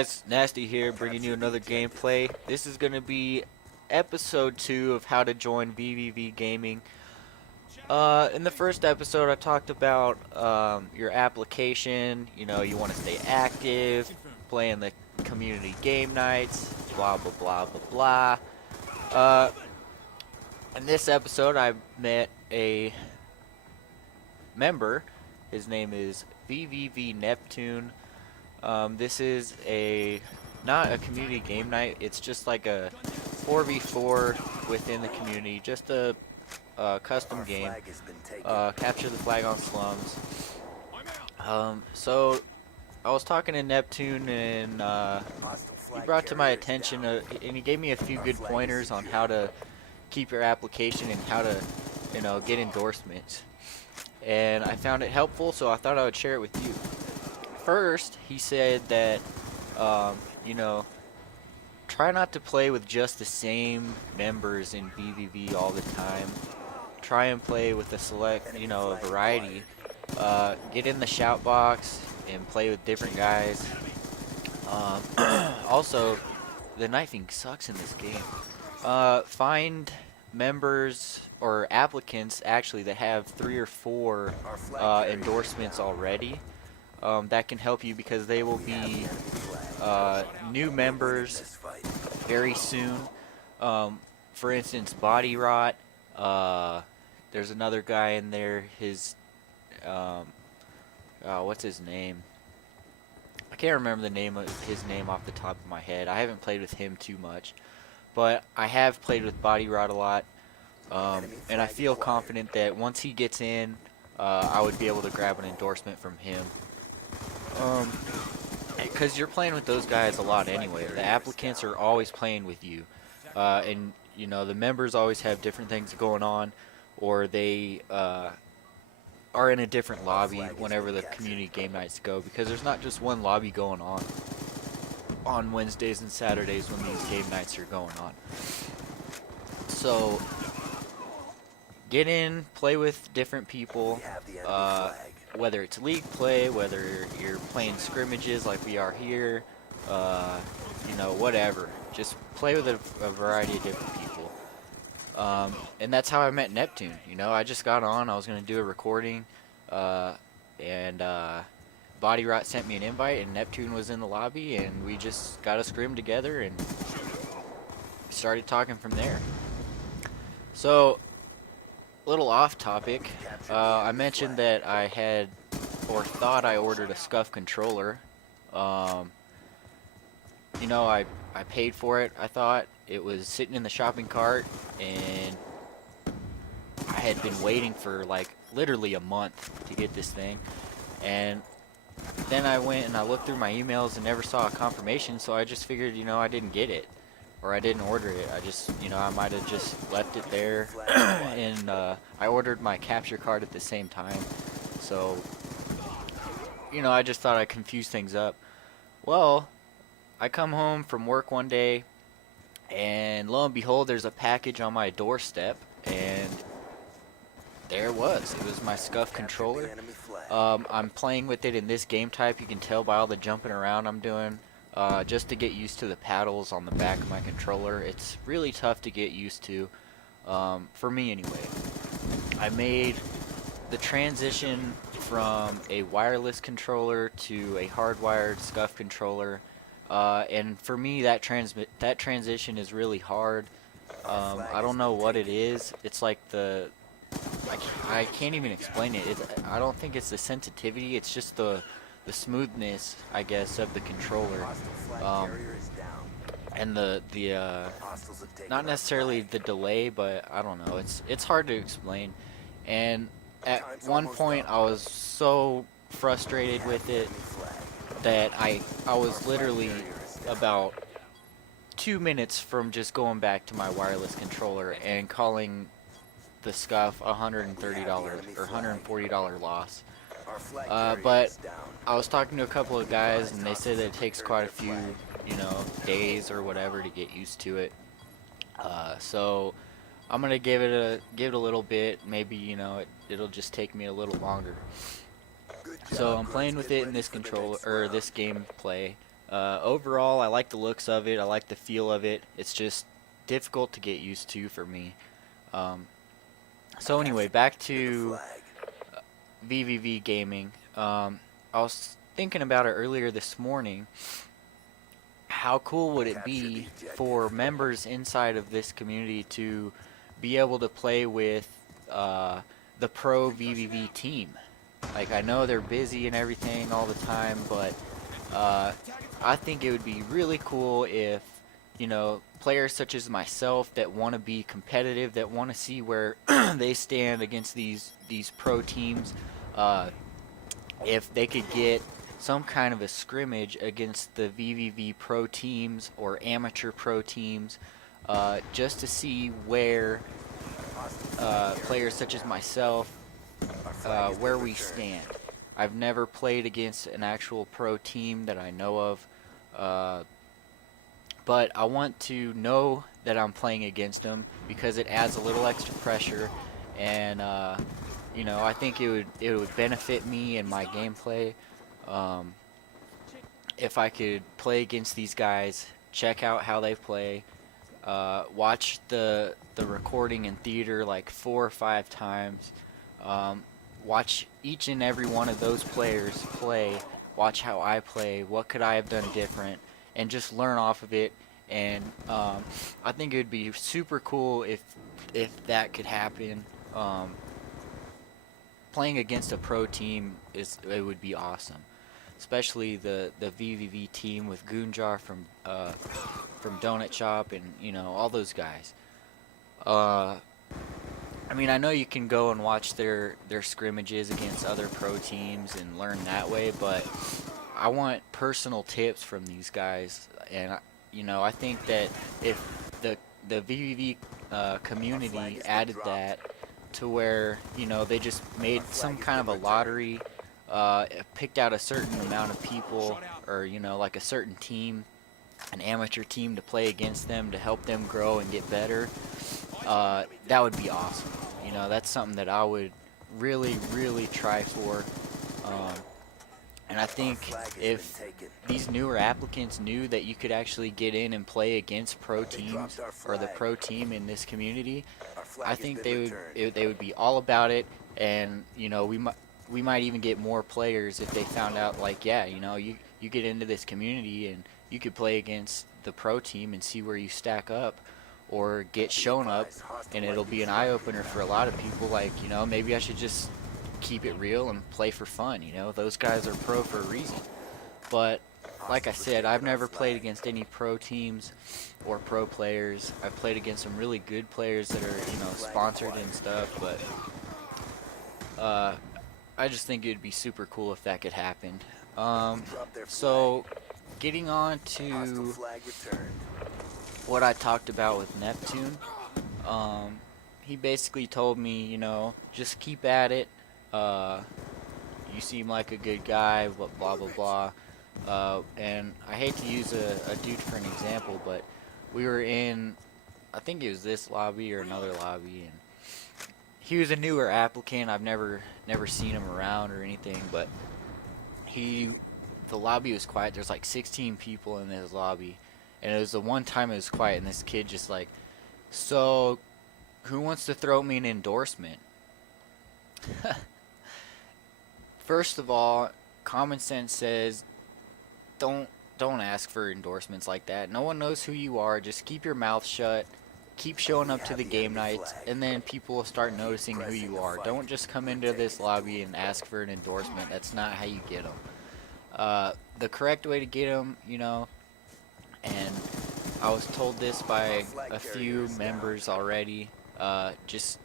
guys, Nasty here, bringing you another gameplay. This is going to be episode 2 of how to join vVv Gaming. In the first episode I talked about your application, you want to stay active, playing the community game nights, blah blah blah blah blah. In this episode I met a member. His name is vVv Neptune. This is not a community game night, it's just like a 4v4 within the community, just a custom game, capture the flag on slums. So I was talking to Neptune and he brought to my attention, and he gave me a few good pointers on how to keep your application and how to, get endorsements. And I found it helpful, so I thought I would share it with you. First, he said that, try not to play with just the same members in vVv all the time. Try and play with a select, a variety. Get in the shout box and play with different guys. Also, the knifing sucks in this game. Find members or applicants actually that have 3 or 4 endorsements already. That can help you because they will be new members very soon. For instance, Body Rot. There's another guy in there. His what's his name? I can't remember his name off the top of my head. I haven't played with him too much, but I have played with Body Rot a lot. And I feel confident that once he gets in, I would be able to grab an endorsement from him. Because you're playing with those guys a lot anyway. The applicants are always playing with you, and the members always have different things going on, or they are in a different lobby whenever the community game nights go, because there's not just one lobby going on Wednesdays and Saturdays when these game nights are going on. So get in, play with different people, whether it's league play, whether you're playing scrimmages like we are here, whatever. Just play with a variety of different people. And that's how I met Neptune. I just got on, I was going to do a recording, and Body Rot sent me an invite, and Neptune was in the lobby, and we just got a scrim together and started talking from there. So, little off topic, I mentioned that I had or thought I ordered a scuf controller. I paid for it. I thought it was sitting in the shopping cart, and I had been waiting for like literally a month to get this thing, and then I went and I looked through my emails and never saw a confirmation, so I just figured I didn't get it, or I didn't order it. I just, I might have just left it there, and I ordered my capture card at the same time, so, I just thought I'd confuse things up. Well, I come home from work one day, and lo and behold, there's a package on my doorstep, and there it was. It was my scuf controller. I'm playing with it in this game type. You can tell by all the jumping around I'm doing. Just to get used to the paddles on the back of my controller. It's really tough to get used to, for me anyway. I made the transition from a wireless controller to a hardwired scuf controller, and for me that transition is really hard. I don't know what it is. It's like I can't even explain it. I don't think it's the sensitivity, it's just the smoothness, I guess, of the controller, and the not necessarily the delay, but I don't know, it's hard to explain. And at one point I was so frustrated with it that I was literally about 2 minutes from just going back to my wireless controller and calling the scuf $130 or $140 loss. But I was talking to a couple of guys, and they said that it takes quite a few, days or whatever to get used to it. So I'm gonna give it a little bit. Maybe it'll just take me a little longer. So I'm playing with it in this controller or this gameplay. Overall, I like the looks of it. I like the feel of it. It's just difficult to get used to for me. Um, so anyway, back to vVv gaming. I was thinking about it earlier this morning. How cool would it be for members inside of this community to be able to play with the pro vVv team? Like, I know they're busy and everything all the time, but I think it would be really cool if, you know, players such as myself that want to be competitive, that want to see where they stand against these pro teams, uh, if they could get some kind of a scrimmage against the vVv pro teams or amateur pro teams, just to see where players such as myself, where we stand. I've never played against an actual pro team that I know of, but I want to know that I'm playing against them because it adds a little extra pressure, and you know, I think it would benefit me and my gameplay um, if I could play against these guys, check out how they play, watch the recording in theater like 4 or 5 times, watch each and every one of those players play, watch how I play, what could I have done different, and just learn off of it. And I think it would be super cool if that could happen. Playing against a pro team it would be awesome, especially the vVv team with Goonjar from Donut Shop, and you know, all those guys. I mean, I know you can go and watch their scrimmages against other pro teams and learn that way, but I want personal tips from these guys, and you know, I think that if the vVv community added that to where, you know, they just made some kind of a lottery, picked out a certain amount of people, or you know, like a certain team, an amateur team to play against them to help them grow and get better, that would be awesome. You know, that's something that I would really try for. And I think if these newer applicants knew that you could actually get in and play against pro teams or the pro team in this community, I think they would be all about it. And you know, we might even get more players if they found out, like, yeah, you know, you get into this community and you could play against the pro team and see where you stack up, or get shown up, and it'll be an eye-opener for a lot of people. Like, you know, maybe I should just keep it real and play for fun. You know, those guys are pro for a reason. But like I said, I've never played against any pro teams or pro players. I've played against some really good players that are, you know, sponsored and stuff, but I just think it'd be super cool if that could happen. So getting on to what I talked about with Neptune, he basically told me, you know, just keep at it. You seem like a good guy, blah blah blah. And I hate to use a dude for an example, but we were in, I think it was this lobby or another lobby, and he was a newer applicant. I've never seen him around or anything, but the lobby was quiet. There's like 16 people in this lobby, and it was the one time it was quiet, and this kid just like, so who wants to throw me an endorsement? First of all, common sense says don't ask for endorsements like that. No one knows who you are. Just keep your mouth shut. Keep showing up to the game nights, and then people will start noticing who you are. Don't just come into this lobby and ask for an endorsement. That's not how you get them. The correct way to get them, you know, and I was told this by a few members already, just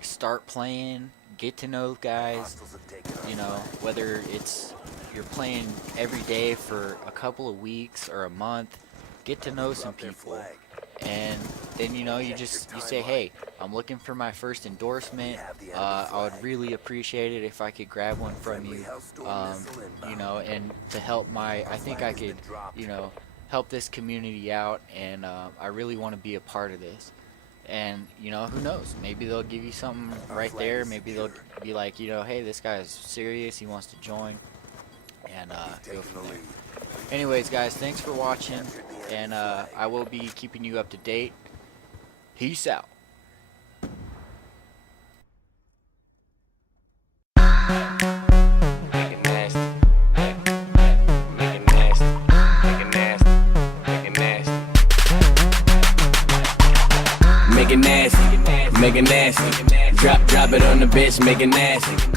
start playing, get to know guys, you know, whether it's you're playing every day for a couple of weeks or a month, get to know some people, and then, you know, you say, hey, I'm looking for my first endorsement. I would really appreciate it if I could grab one from you, you know, and to help I think I could, you know, help this community out, and I really want to be a part of this. And, you know, who knows, maybe they'll give you something right there. Maybe they'll be like, you know, hey, this guy is serious, he wants to join, and go from there. Anyways, guys, thanks for watching, and I will be keeping you up to date. Peace out. Make it nasty, make it nasty. Drop it on the bitch, make it nasty.